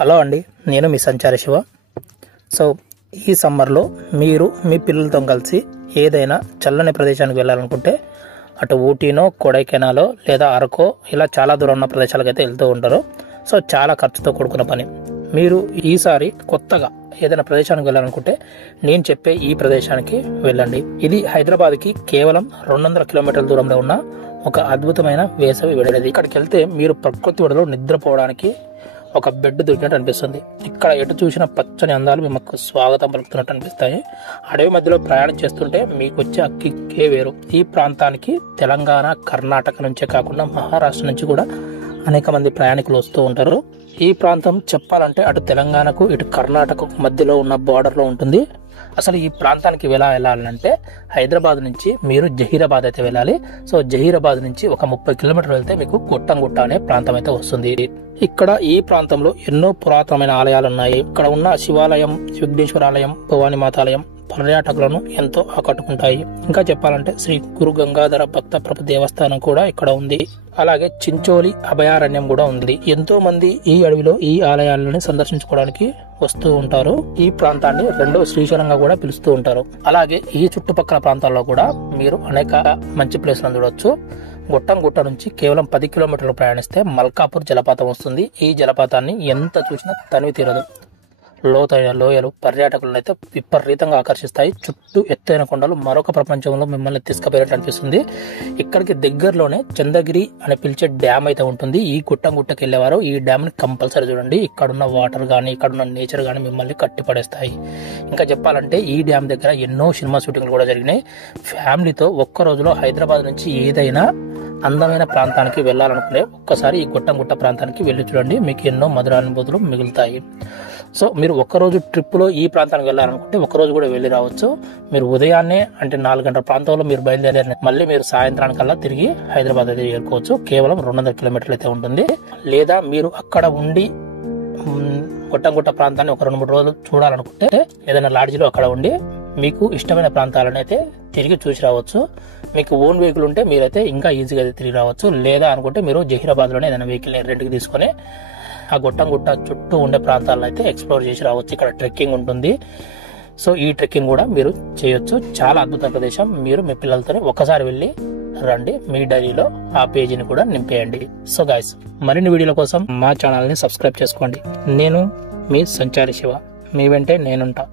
Hello అండి, నేను మీ సంచారి Shiva. So ఈ సమ్మర్లో మీరు మీ పిల్లలతో కలిసి ఏదైనా చల్లని ప్రదేశానికి వెళ్ళాలనుకుంటే అటు ఊటీనో కొడైకెనాలో లేదా అరకో ఇలా చాలా దూరం ఉన్న ప్రదేశాలకు అయితే వెళ్తూ ఉంటారు. సో చాలా ఖర్చుతో కూడుకున్న పని. మీరు ఈసారి కొత్తగా ఏదైనా ప్రదేశానికి వెళ్ళాలనుకుంటే నేను చెప్పే ఈ ప్రదేశానికి వెళ్ళండి. ఇది హైదరాబాద్కి కేవలం 200 కిలోమీటర్ల దూరంలో ఉన్న ఒక అద్భుతమైన వేసవి విడేది. ఇక్కడికి వెళ్తే మీరు ప్రకృతి విడలో నిద్రపోవడానికి ఒక బెడ్ దొరికినట్టు అనిపిస్తుంది. ఇక్కడ ఎటు చూసిన పచ్చని అందాలు మీకు స్వాగతం పలుకుతున్నట్టు అనిపిస్తాయి. అడవి మధ్యలో ప్రయాణం చేస్తుంటే మీకు వచ్చే కిక్కే వేరు. ఈ ప్రాంతానికి తెలంగాణ, కర్ణాటక నుంచే కాకుండా మహారాష్ట్ర నుంచి కూడా అనేక మంది ప్రయాణికులు వస్తూ ఉంటారు. ఈ ప్రాంతం చెప్పాలంటే అటు తెలంగాణకు ఇటు కర్ణాటకకు మధ్యలో ఉన్న బార్డర్లో ఉంటుంది. అసలు ఈ ప్రాంతానికి వెళ్ళాలంటే హైదరాబాద్ నుంచి మీరు జహీరాబాద్ అయితే వెళ్ళాలి. సో జహీరాబాద్ నుంచి ఒక 30 కిలోమీటర్లు వెళ్తే మీకు గుట్టంగుట్ట అనే ప్రాంతం అయితే వస్తుంది. ఇక్కడ ఈ ప్రాంతంలో ఎన్నో పురాతనమైన ఆలయాలు ఉన్నాయి. ఇక్కడ ఉన్న శివాలయం, విఘ్నేశ్వర ఆలయం, భవానీ మాతాలయం పర్యాటకులను ఎంతో ఆకట్టుకుంటాయి. ఇంకా చెప్పాలంటే శ్రీ గురు గంగాధర భక్త ప్రభు దేవస్థానం కూడా ఇక్కడ ఉంది. అలాగే చించోలి అభయారణ్యం కూడా ఉంది. ఎంతో మంది ఈ అడవిలో ఈ ఆలయాలను సందర్శించుకోవడానికి వస్తూ ఉంటారు. ఈ ప్రాంతాన్ని రెండవ శ్రీశైలంగా కూడా పిలుస్తూ ఉంటారు. అలాగే ఈ చుట్టుపక్కల ప్రాంతాల్లో కూడా మీరు అనేక మంచి ప్లేస్లను చూడవచ్చు. గుట్ట నుంచి కేవలం 10 కిలోమీటర్లు ప్రయాణిస్తే మల్కాపూర్ జలపాతం వస్తుంది. ఈ జలపాతాన్ని ఎంత చూసినా తనివి తీరదు. లోతైన లోయలు పర్యాటకులను అయితే విపరీతంగా ఆకర్షిస్తాయి. చుట్టూ ఎత్తైన కొండలు మరొక ప్రపంచంలో మిమ్మల్ని తీసుకుపోయినట్టు అనిపిస్తుంది. ఇక్కడికి దగ్గరలోనే చంద్రగిరి అని పిలిచే డ్యామ్ అయితే ఉంటుంది. ఈ గుట్టకి వెళ్ళేవారు ఈ డ్యామ్ ని కంపల్సరీ చూడండి. ఇక్కడున్న వాటర్ గానీ ఇక్కడున్న నేచర్ గానీ మిమ్మల్ని కట్టిపడేస్తాయి. ఇంకా చెప్పాలంటే ఈ డ్యామ్ దగ్గర ఎన్నో సినిమా షూటింగ్లు కూడా జరిగినాయి. ఫ్యామిలీతో ఒక్క రోజులో హైదరాబాద్ నుంచి ఏదైనా అందమైన ప్రాంతానికి వెళ్ళాలనుకునే ఒక్కసారి ఈ గుట్ట ప్రాంతానికి వెళ్ళి చూడండి. మీకు ఎన్నో మధురానుభూతులు మిగులుతాయి. సో మీరు ఒక్కరోజు ట్రిప్లో ఈ ప్రాంతానికి వెళ్ళాలనుకుంటే ఒక్కరోజు కూడా వెళ్ళి రావచ్చు. మీరు ఉదయాన్నే అంటే 4 గంటల ప్రాంతంలో మీరు బయలుదేరారు, మళ్ళీ మీరు సాయంత్రానికల్లా తిరిగి హైదరాబాద్ అయితే చేరుకోవచ్చు. కేవలం 200 కిలోమీటర్లు అయితే ఉంటుంది. లేదా మీరు అక్కడ ఉండి గుట్ట ప్రాంతాన్ని ఒక 2-3 రోజులు చూడాలనుకుంటే ఏదైనా లాడ్జిలో అక్కడ ఉండి మీకు ఇష్టమైన ప్రాంతాలను అయితే తిరిగి చూసి రావచ్చు. మీకు ఓన్ వెహికల్ ఉంటే మీరైతే ఇంకా ఈజీగా అయితే తిరిగి రావచ్చు. లేదా అనుకుంటే మీరు జహీరాబాద్ లోనే ఏదైనా వెహికల్ రెంట్కి తీసుకొని ఆ గుట్ట చుట్టూ ఉండే ప్రాంతాలను అయితే ఎక్స్ప్లోర్ చేసి రావచ్చు. ఇక్కడ ట్రెక్కింగ్ ఉంటుంది. సో ఈ ట్రెక్కింగ్ కూడా మీరు చేయొచ్చు. చాలా అద్భుత ప్రదేశం. మీరు మీ పిల్లలతో ఒకసారి వెళ్ళి రండి. మీ డైరీలో ఆ పేజీని కూడా నింపేయండి. సో గైస్, మరిన్ని వీడియోల కోసం మా ఛానల్ ని సబ్స్క్రైబ్ చేసుకోండి. నేను మీ సంచారి శివ. మీ వెంటే నేనుంటా.